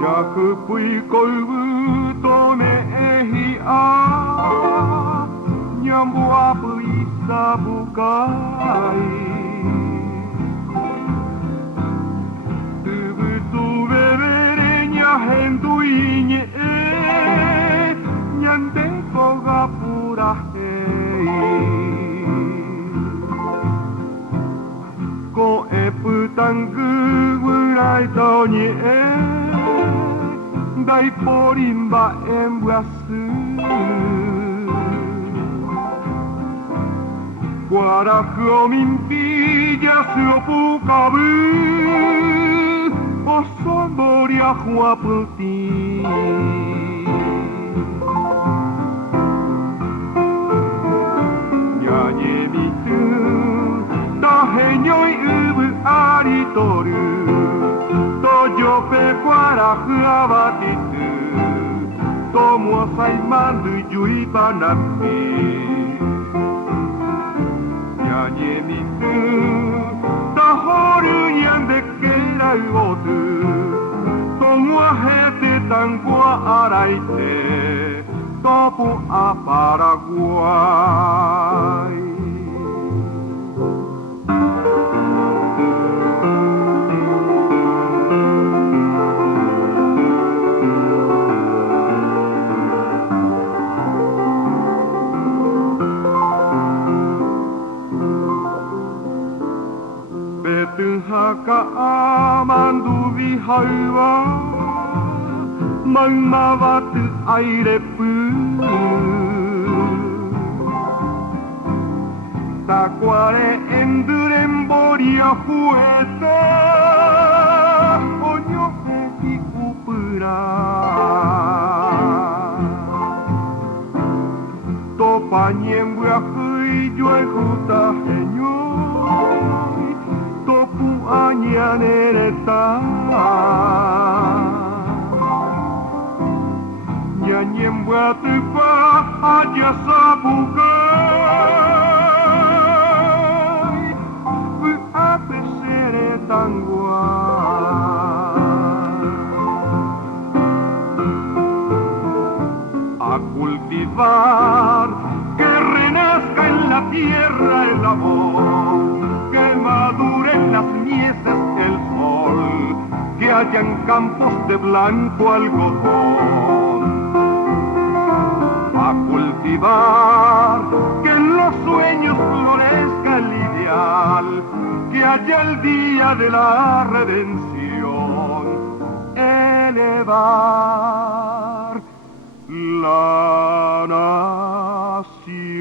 Jaku pui koivu tone ehia Nyambua pui sabukai Tubutu bebere nya henduinye Nyante koga pura hei Ko e putangu wurai tonye Dai porimba embuasu Guaraku o mimpilla su opukabu O somboria huaputi Nyanye mitu Tahenyoi ubu aritoru Toyo pecuara huabatitu Tomo saimandu yui banampi Nyanye mitu Tahoru nyande keira uotu Tomo ahete tangua araite Topu a Paraguay Haka amandu vihaua Maumawatu airepu Takuare enduremboria fueta Onyo eki kupura Topa nyembua kui jue kuta henyo Añanereta Nyanyembua tupa aja sabugai Bu ape sere tangua A cultivar que renazca en la tierra el amor Que maduren las mieses el sol, que hayan campos de blanco algodón. A cultivar, que en los sueños florezca el ideal, que haya el día de la redención, elevar la nación.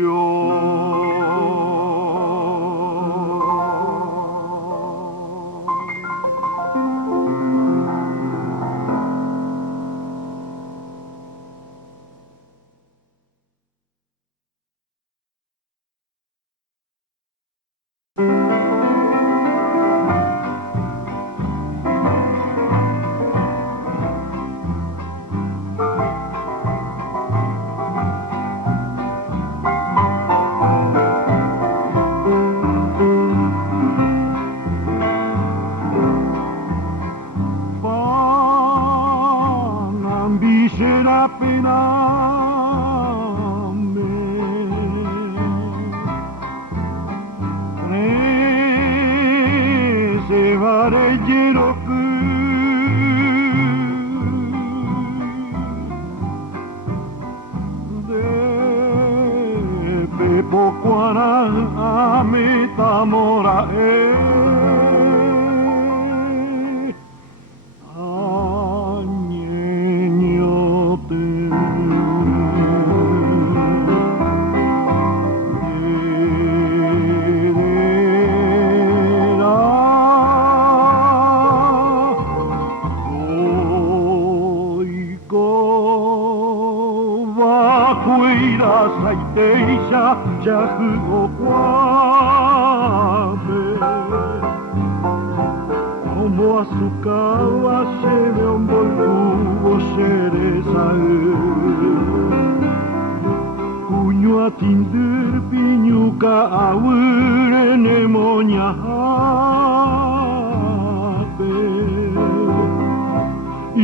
tindir pinyuka awurene monyape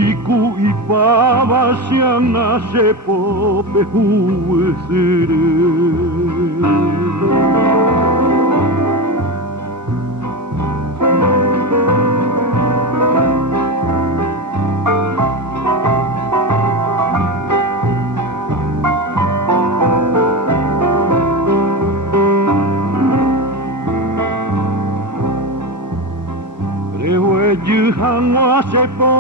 iku ipava sianga sepope huesere Hangwa sepope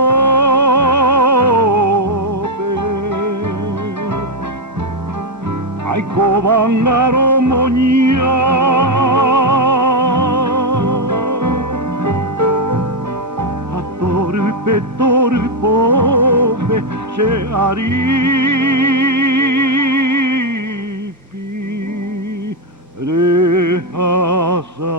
aiko bangaro monia atoru petoru pope se aripi rehasa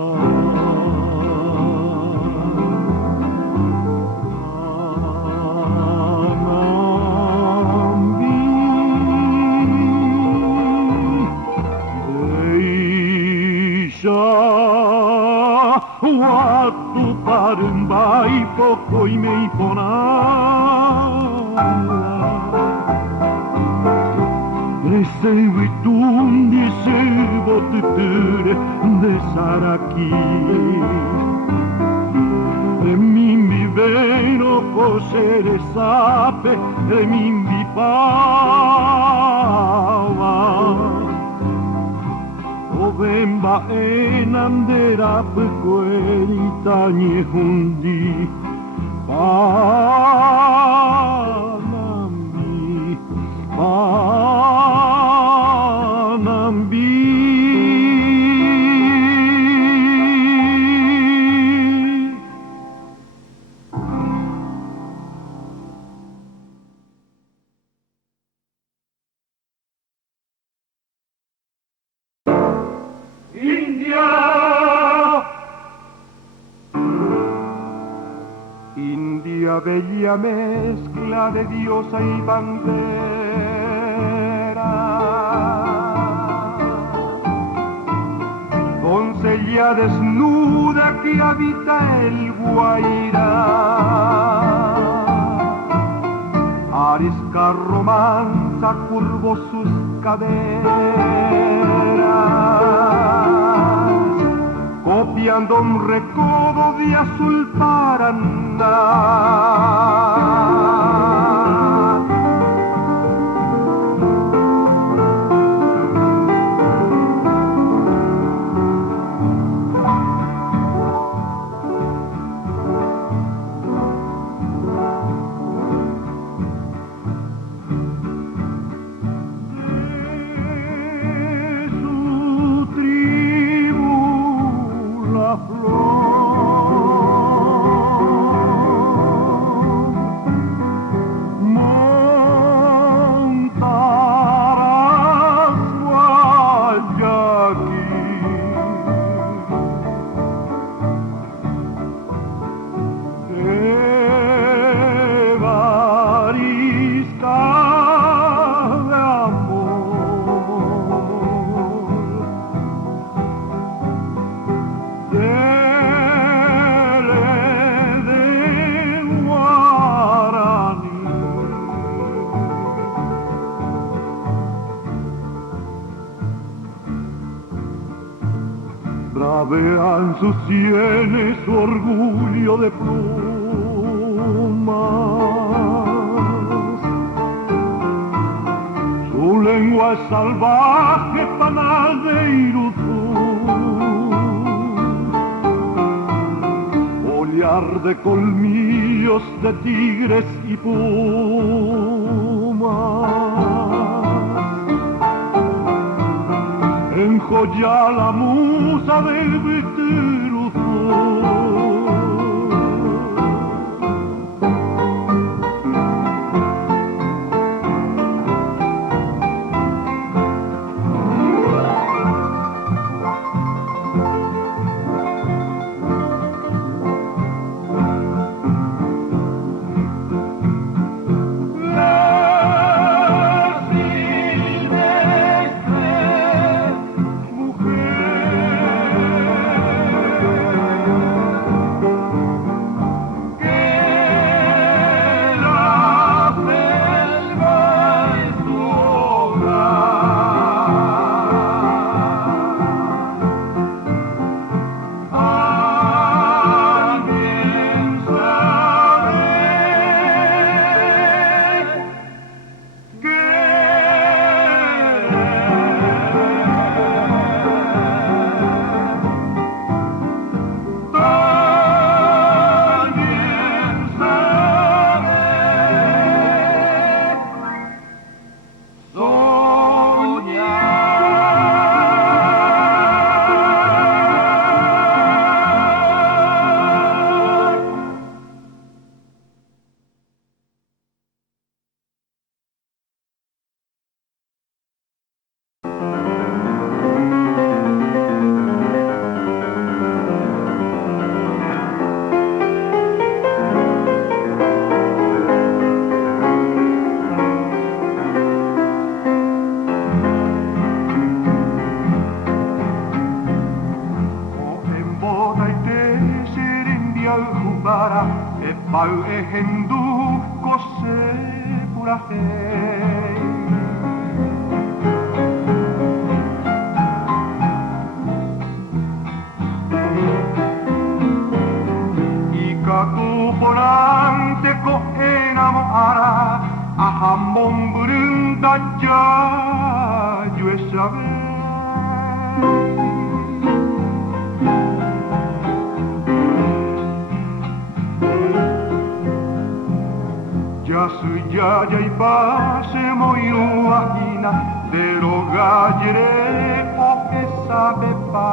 Watu parumbai poko imei pona Resei tundi servo tuture de saraki Remimbi veno posere sape Remimbi pava Bemba enandera pukuerita nyehundi Panambi, Panambi India, bella mezcla de diosa y bandera, doncella desnuda que habita el Guairá, arisca romanza curvó sus caderas, copiando un recodo de azul Paraná. Bravean sus sienes su orgullo de plumas. Su lengua es salvaje, panal de Iruzú. Olear de colmillos de tigres y pumas. Enjolla la musa del Vitiruzú. La silvestre para e pau e hendukko sepura hei. Kakuponante ko enamoara ahamon burunda jaju e sabe. Yasu yaya y pase moiruahina derogayere o que sabe pa.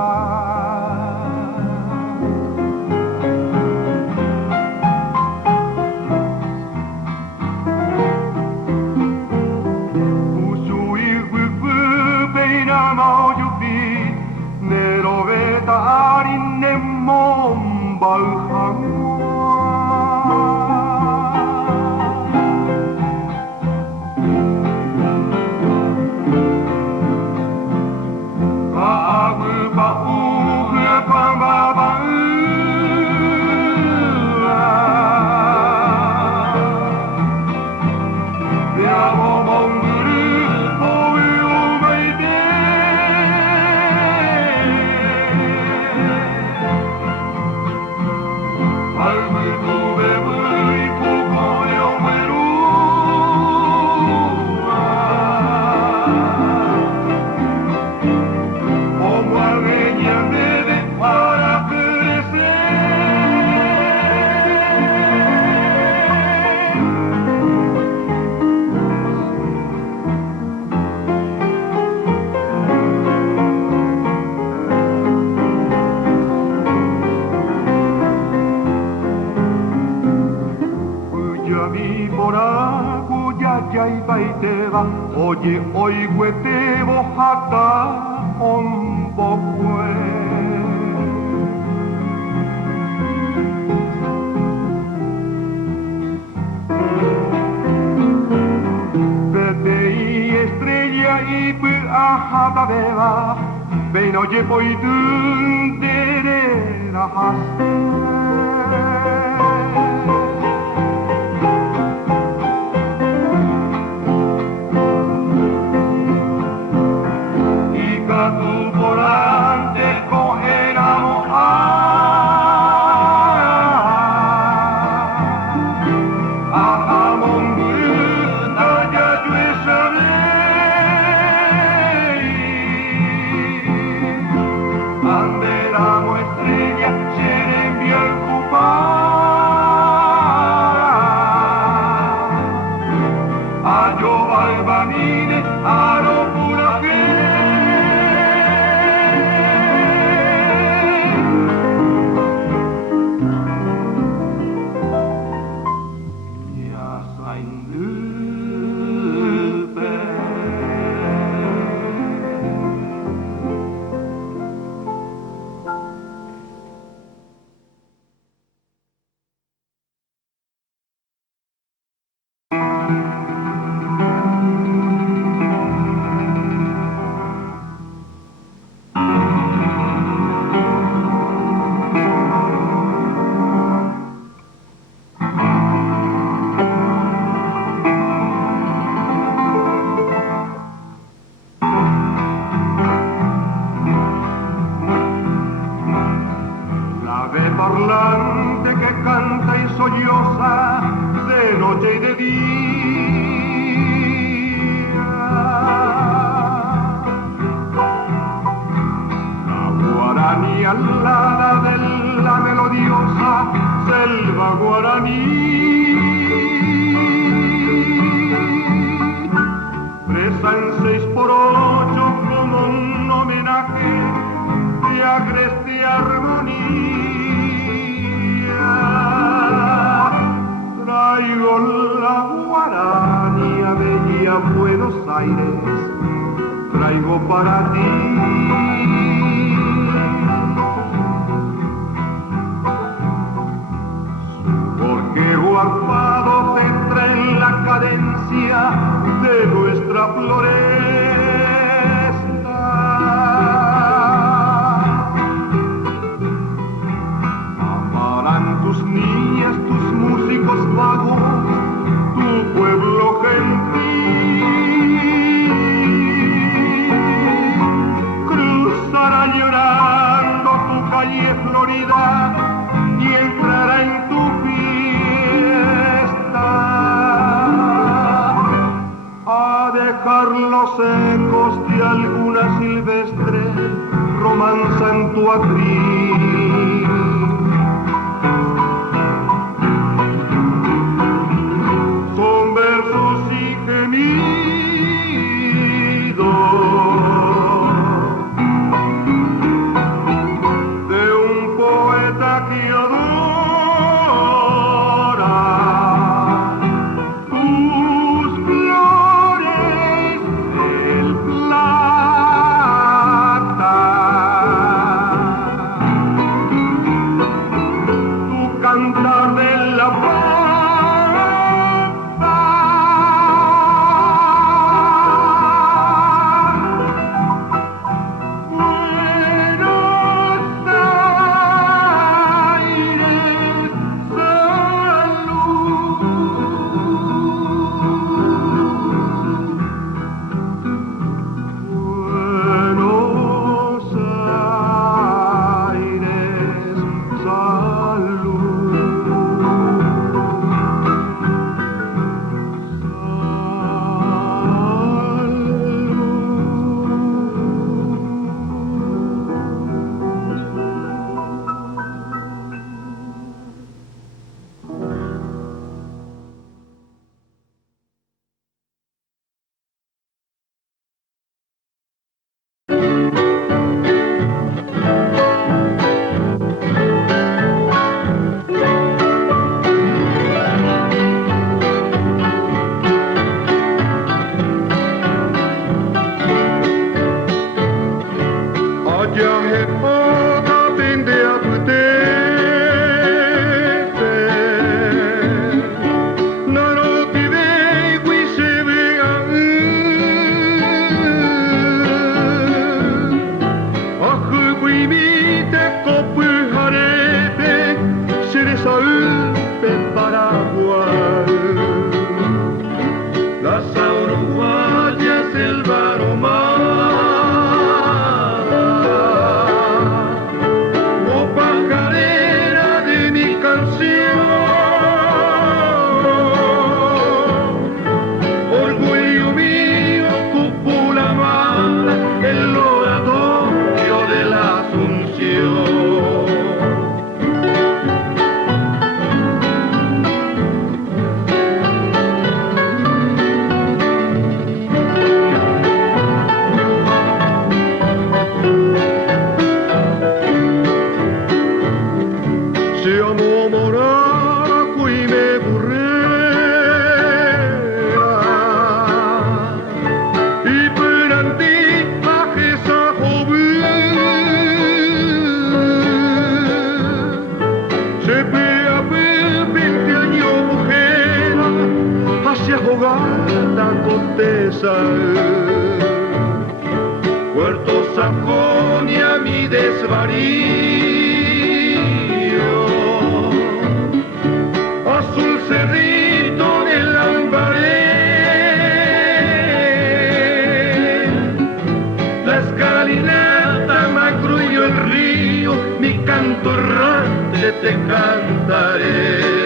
Oye, oigue te bojata un poco. Vete y estrella y ajata beba, ven oye poi tu derera haste. Parlante que canta y solloza de noche y de día. La guaraní alada de la melodiosa selva guaraní. Presa en 6x8 como un homenaje de agreste armonía. Traigo la guaranía bella Buenos Aires, traigo para ti. Su gorjeo arpado te entra en la cadencia de nuestra floresta. Amarán tus niños atril. Son versos y gemidos de un poeta que adora tus flores del plata, tu cantar de la pampa. Buenos Aires, Buenos Aires, las auroguayas, el varomar, oh pajarera de mi canción, orgullo mío, cúpula mala, el oratorio de la Asunción. Puerto Sajonia, mi desvarío, azul cerrito del Lambaré, la escalinata, Macrullo, el río, mi canto errante te cantaré.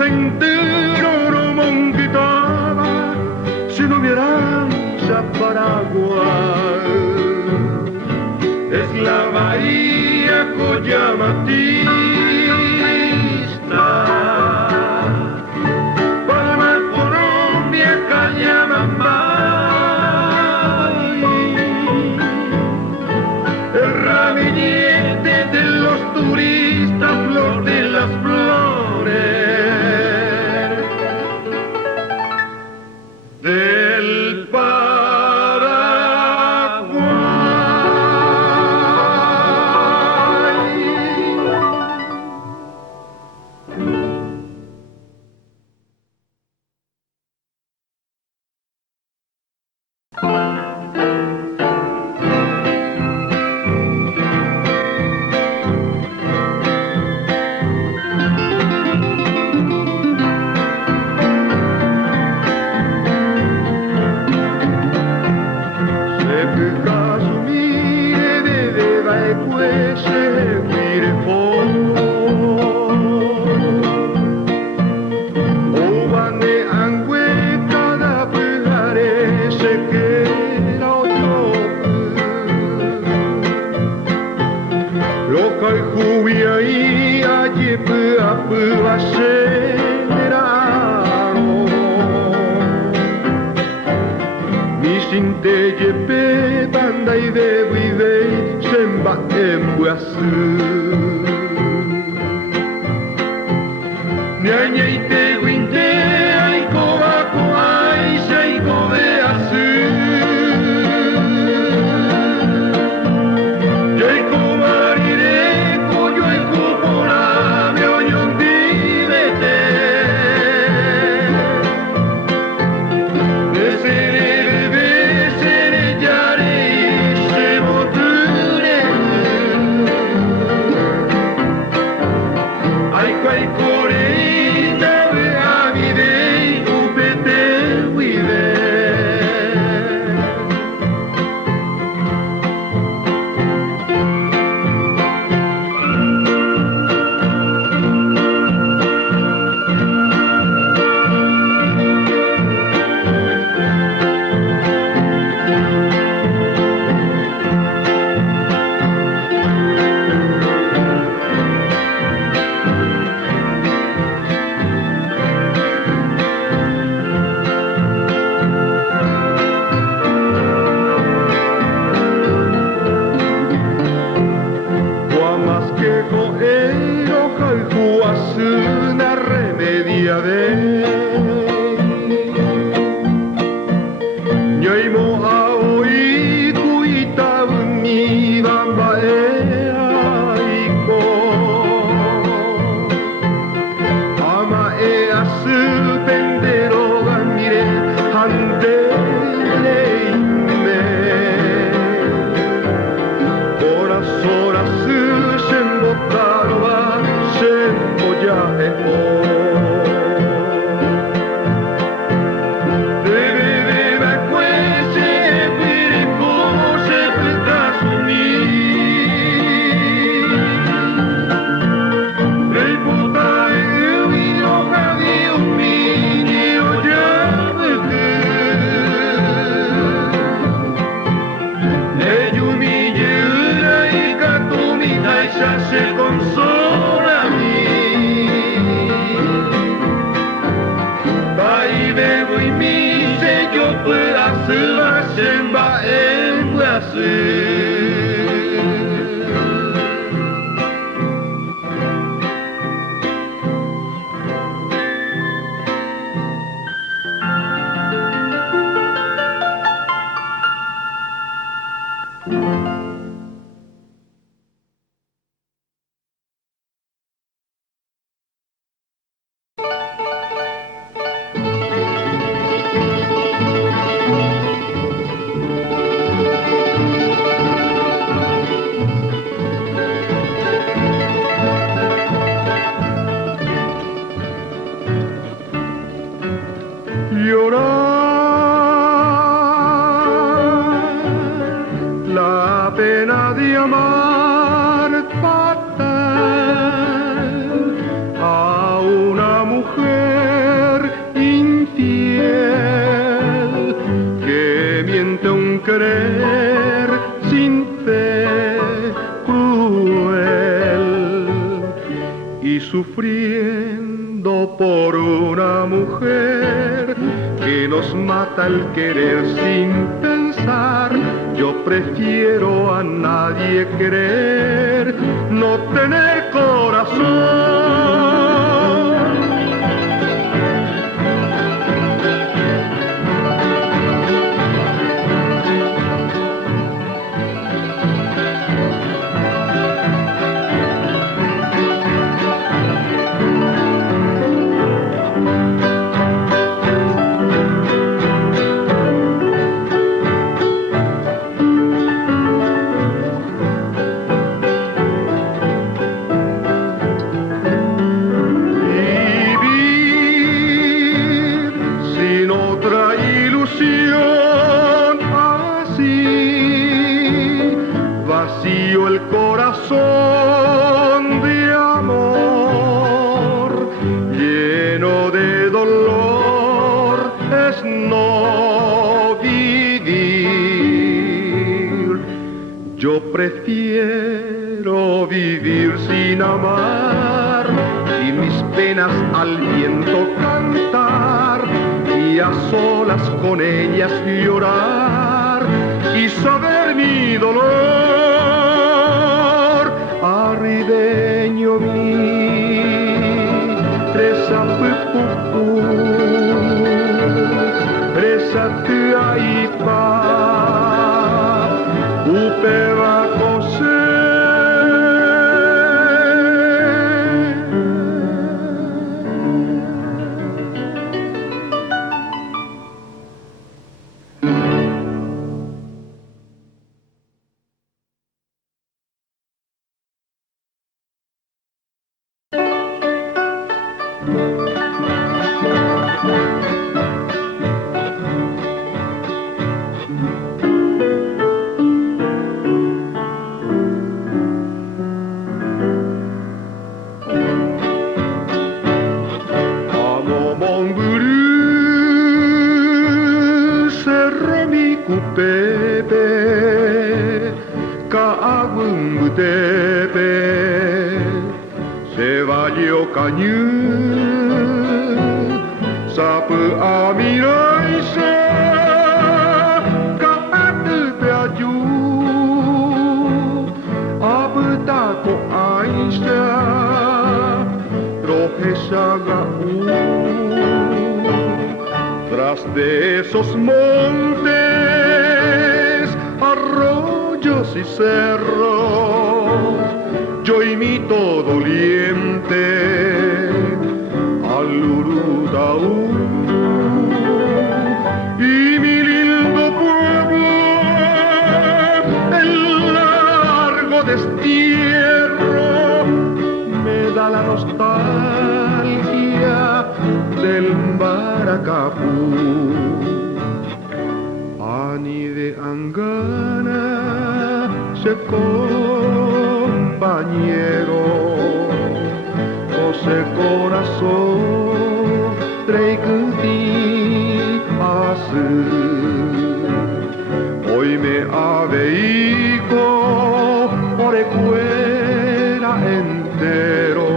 Entero no monquitaba si no hubieran Paraguay. Es la bahía coyamatista, Palma, Colombia, Cañamambay, el ramillete de los turistas, flor de las flores del Paraguay. seguire fondo. Ovane angue cada pyhare se queda oyoku. Lokai hubia I ayepu apu asenerano. Mishinte yepe bandai de buidei senba embuasu. Niañeite guinte aiko bako aisha iko beasu. Yaiko marire koyo eko pora me oyondi bete. Besere bebe sere yare se moture. Aiko aiko re tabe amide upete uide. Una remedia de Nyoimo aoi kuita umi bamba e aiko Ama e asu pendero ga mire hande leime Horas horas senbotaro wa senboya e o se consola a mí. Bai bebo y mi se yo pueda hacer la semba en la pena de amar fatal a una mujer infiel que miente un querer sin fe cruel y sufriendo por una mujer que nos mata el querer sin pensar. Yo prefiero a nadie querer, no tener corazón. nació el corazón de amor, lleno de dolor, es no vivir. Yo prefiero vivir sin amar y mis penas al viento cantar y a solas con ellas llorar y saber mi dolor. Arribeño mi, reza pupupu, reza tuaipa, upeva kose. Tras de esos montes, arroyos y cerros, yo imito doliente al Urutaú. Y mi lindo pueblo, el largo destierro, me da la nostalgia del Baracapú. Ani de Angana se compañero, José corazón, treikuti asu. Hoy me aveico, ore cuera entero,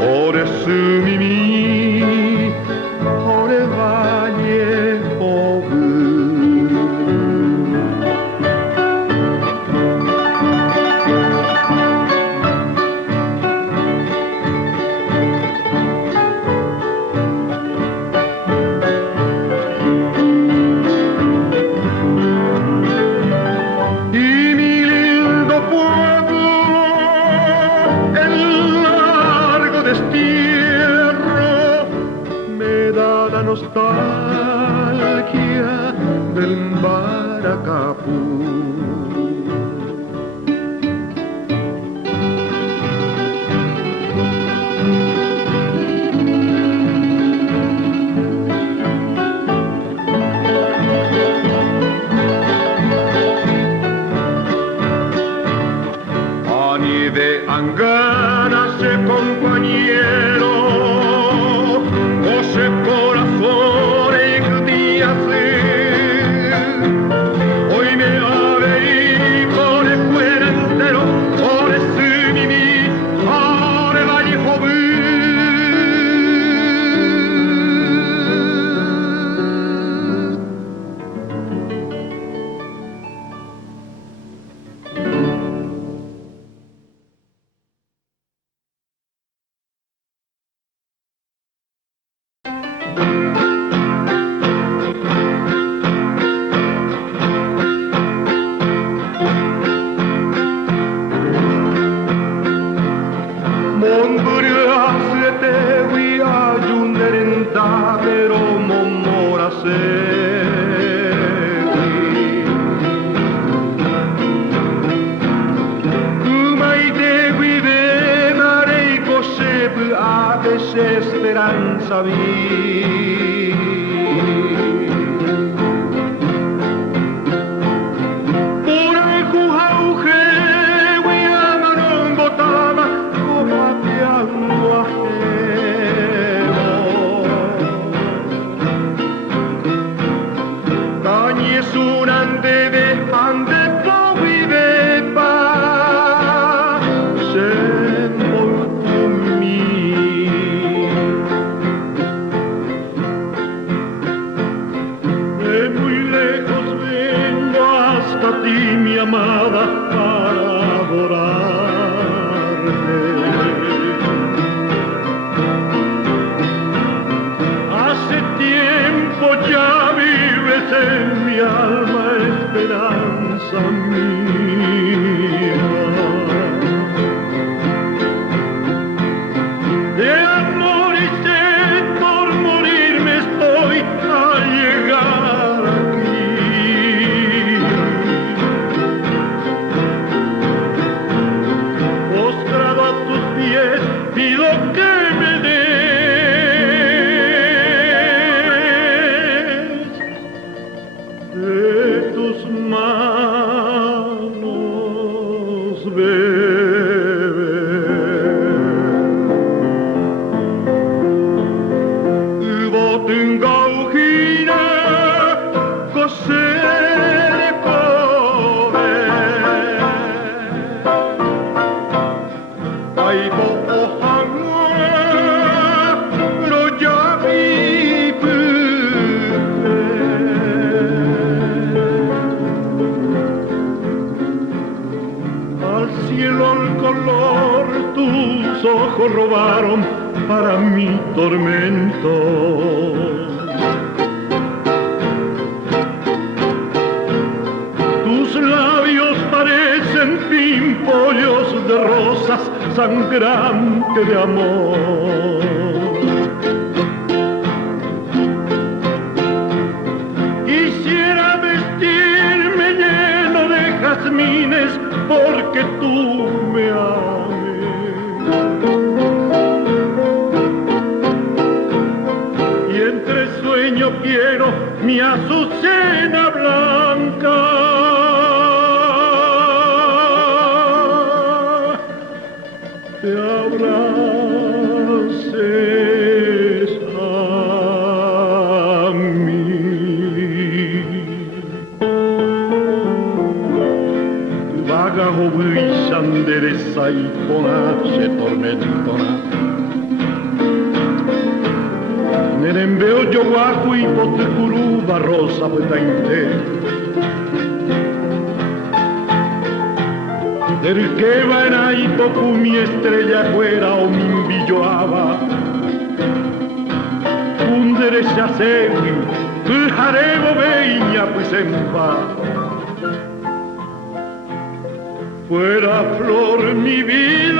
ore sumimi, ore valle obu. Nostalgia del Baracapú. Ani de Angana se compañero, José corazón y judíase. Hoy me aveí por el fuera entero, por el sumimi, por el valle joven. Esperanza vi. Por el jujauge para adorarte. Hace tiempo ya vives en mi alma, esperanza mía. De amor y sed por morirme estoy al llegar aquí. Postrado a tus pies pido que me des de tus manos beber. Bottengauchine cos'è come ai bohangue rojabi al cielo al color tus ojos robaron para mi tormento. Tus labios parecen pimpollos de rosas sangrantes de amor. Quisiera vestirme lleno de jazmines porque tú me ames. Y entre sueño quiero mi azucena blanca. Te abraces a mí. Vaga oblisan dereza y ponace tormentona. Nerembeo yo guaco y potecurú barrosa petainte. Del que va en ahí tocu mi estrella fuera o mi invilloaba. Un derecha segui, el jarebo veña pues en paz. Fuera flor mi vida.